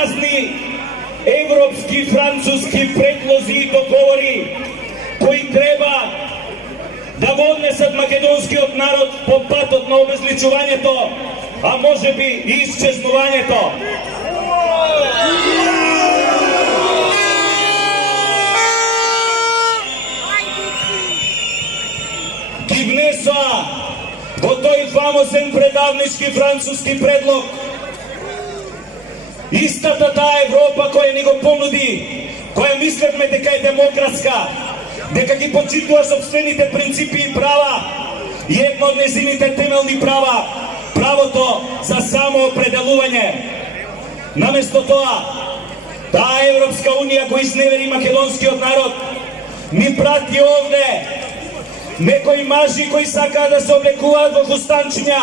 razni evropski, francuski predlozi i dogovori koji treba da vodne sad makedonski narod po patot na obezličuvanje to, a može bi i iščeznovanje to. Ки внесоа во тој фамозен предавнички француски предлог истата таа Европа која ни го понуди, која мислевме дека е демократска, дека ги почитува собствените принципи и права, и едно од незините темелни права, правото за самоопределување. Наместо тоа, таа Европска унија го изневери македонскиот народ, ни прати овде некои мажи кои сакаат да се облекуваат во фустанчиња,